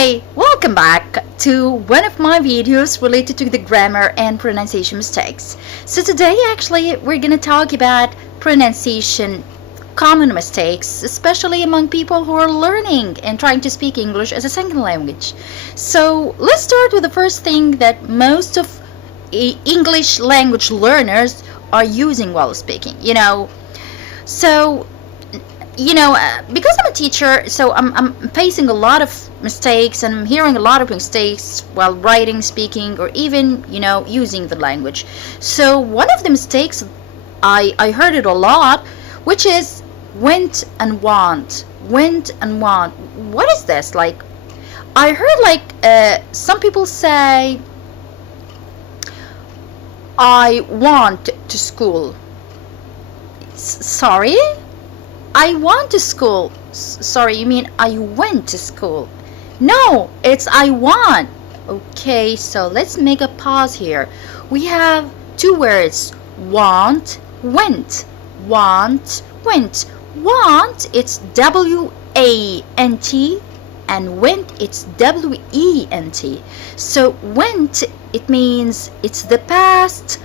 Hi, welcome back to one of my videos related to the grammar and pronunciation mistakes. So today actually we're going to talk about pronunciation common mistakes, especially among people who are learning and trying to speak English as a second language. So let's start with the first thing that most of English language learners are using while speaking. So because I'm a teacher, so I'm facing a lot of mistakes and I'm hearing a lot of mistakes while writing, speaking, or even, using the language. So one of the mistakes, I heard it a lot, which is went and want. Went and want. What is this? Like, I heard some people say, I want to school. Sorry? I want to school. Sorry, you mean I went to school? No, it's I want. Okay, so let's make a pause here. We have two words, want, went. Want, went. Want, it's W-A-N-T, and went, it's W-E-N-T. So went, it means it's the past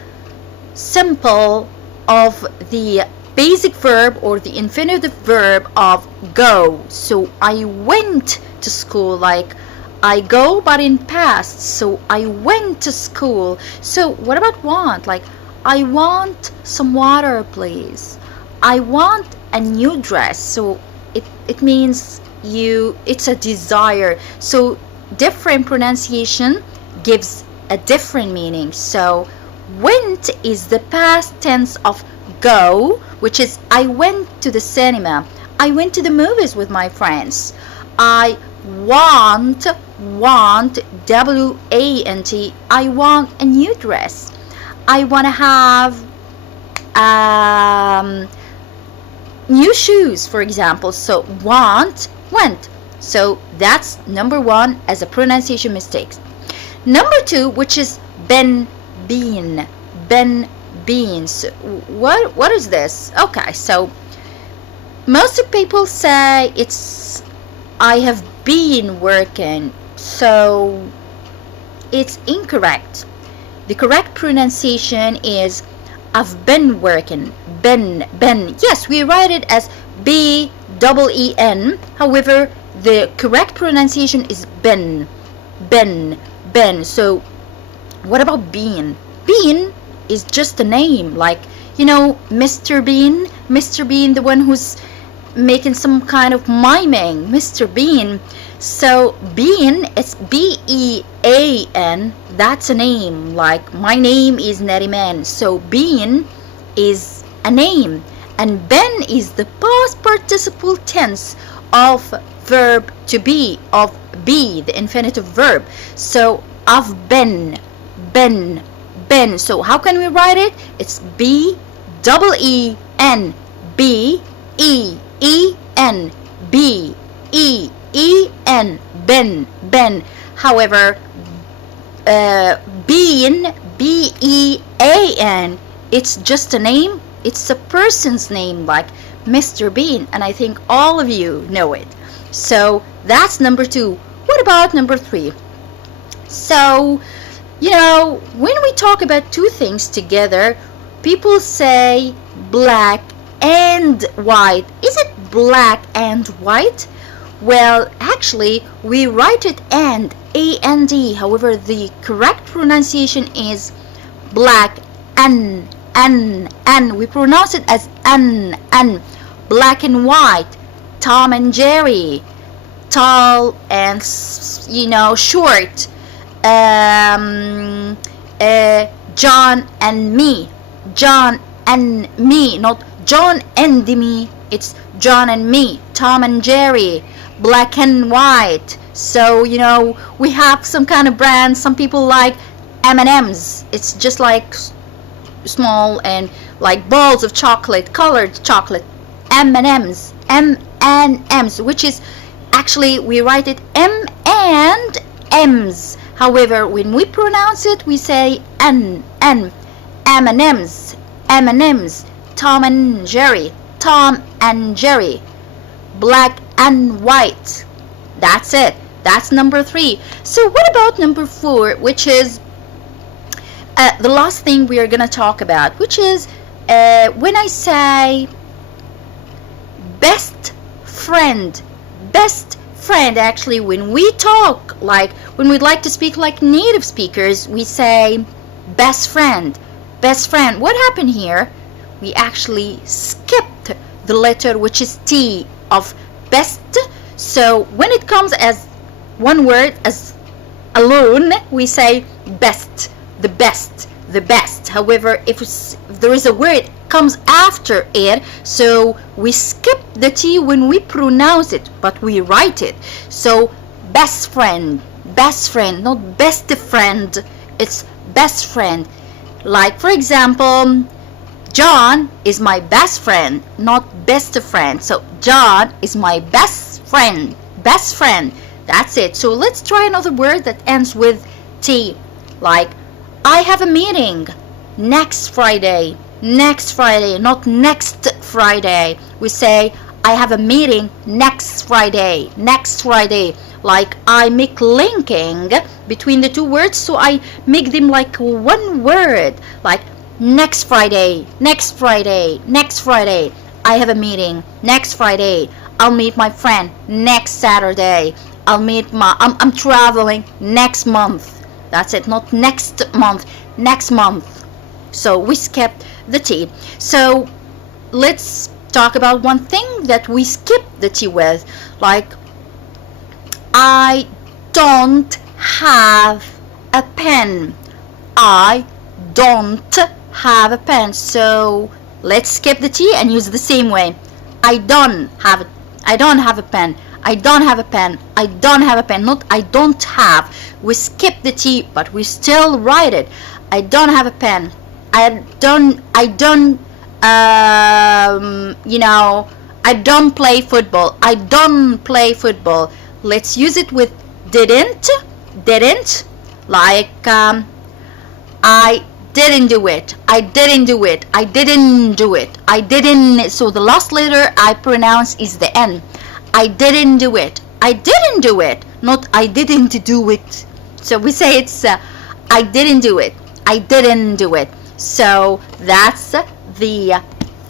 simple of the basic verb or the infinitive verb of go. So I went to school, like I go but in past, so I went to school. So what about want? Like, I want some water, please. I want a new dress. So it means it's a desire. So different pronunciation gives a different meaning. So went is the past tense of go, which is I went to the cinema. I went to the movies with my friends. I want, W-A-N-T. I want a new dress. I want to have new shoes, for example. So want, went. So that's number one as a pronunciation mistake. Number two, which is been, beans. What is this? Okay, so most of people say it's I have been working, so it's incorrect. The correct pronunciation is I've been working. Been. Yes, we write it as B-E-E-N. However, the correct pronunciation is been. So what about bean? Bean is just a name, like, Mr. Bean, the one who's making some kind of miming, Mr. Bean. So bean, it's B-E-A-N. That's a name, like my name is Neriman. So bean is a name, and ben is the past participle tense of verb to be, of be, the infinitive verb. So I've been. So how can we write it? It's B-E-E-N, B-E-E-N, B-E-E-N, ben. However, bean, B-E-A-N, it's just a name. It's a person's name, like Mr. Bean, and I think all of you know it. So that's number two. What about number three? So, when we talk about two things together, people say black and white. Is it black and white? Well, actually, we write it and, A-N-D. However, the correct pronunciation is black and. We pronounce it as an. Black and white. Tom and Jerry. Tall and, short. John and me. John and me, not John and me. It's John and me. Tom and Jerry. Black and white. So we have some kind of brands. Some people like M&M's. It's just like small and like balls of chocolate, colored chocolate. M&M's, which is actually we write it M and M's. However, when we pronounce it, we say N. M&M's. Tom and Jerry. Black and white. That's it. That's number 3. So what about number 4, which is the last thing we are going to talk about, which is when I say best friend. Best friend, actually, when we talk, like when we'd like to speak like native speakers, we say best friend. Best friend. What happened here? We actually skipped the letter, which is T, of best. So when it comes as one word, as alone, we say best, the best, the best. However, if there is a word comes after it, so we skip the T when we pronounce it, but we write it. So best friend, not best friend, it's best friend. Like, for example, John is my best friend, not best friend. So John is my best friend, best friend. That's it. So let's try another word that ends with T. Like, I have a meeting next Friday. Next Friday, not next Friday. We say, I have a meeting next Friday. Next Friday. Like, I make linking between the two words, so I make them like one word. Like, next Friday, next Friday, next Friday. I have a meeting next Friday. I'll meet my friend next Saturday. I'm traveling next month. That's it, not next month, next month. So we skipped the T. So let's talk about one thing that we skip the T with. Like, I don't have a pen. I don't have a pen. So let's skip the T and use the same way. I don't have a pen. I don't have a pen. I don't have a pen. Not I don't have. We skip the T, but we still write it. I don't have a pen. I don't play football. I don't play football. Let's use it with didn't. Like, I didn't do it. I didn't do it. I didn't do it. I didn't. So the last letter I pronounce is the N. I didn't do it. I didn't do it. Not I didn't do it. So we say it's I didn't do it. I didn't do it. So that's the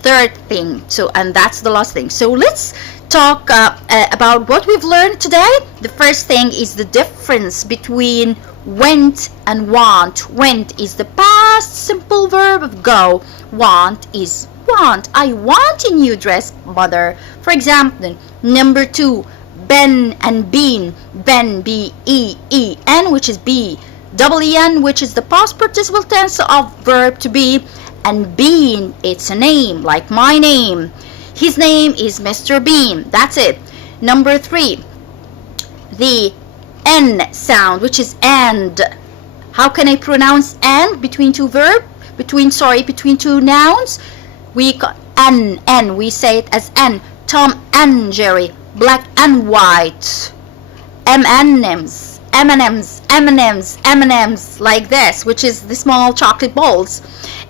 third thing. So, and that's the last thing. So let's talk about what we've learned today. The first thing is the difference between went and want. Went is the past simple verb of go. Want is want. I want a new dress, mother. For example, number 2, been and been. Been, B-E-E-N, which is B. W-E-N, which is the past participle tense of verb to be. And Bean, it's a name, like my name. His name is Mr. Bean. That's it. Number 3, the N sound, which is and. How can I pronounce and between two verbs? Between two nouns? We got N. We say it as N. Tom and Jerry, black and white. M&Ms, like this, which is the small chocolate balls.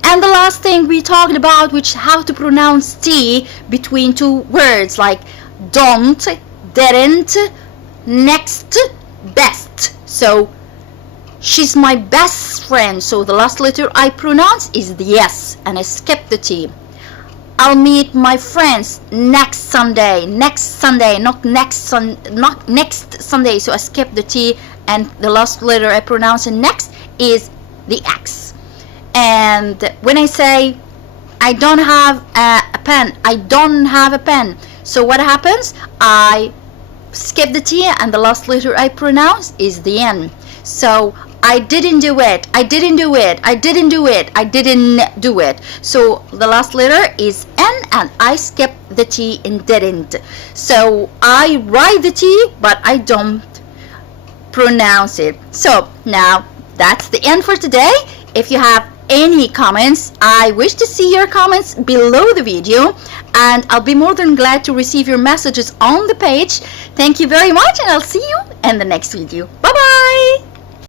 And the last thing we talked about, which how to pronounce T between two words, like don't, didn't, next, best. So she's my best friend. So the last letter I pronounce is the S, and I skip the T. I'll meet my friends next Sunday, not next Sunday. So I skip the T, and the last letter I pronounce in next is the X. And when I say I don't have a pen, I don't have a pen. So what happens? I skip the T, and the last letter I pronounce is the N. So I didn't do it. I didn't do it. I didn't do it. I didn't do it. So the last letter is N, and I skip the T in didn't. So I write the T, but I don't pronounce it. So now that's the end for today. If you have any comments, I wish to see your comments below the video, and I'll be more than glad to receive your messages on the page. Thank you very much, and I'll see you in the next video. Bye bye.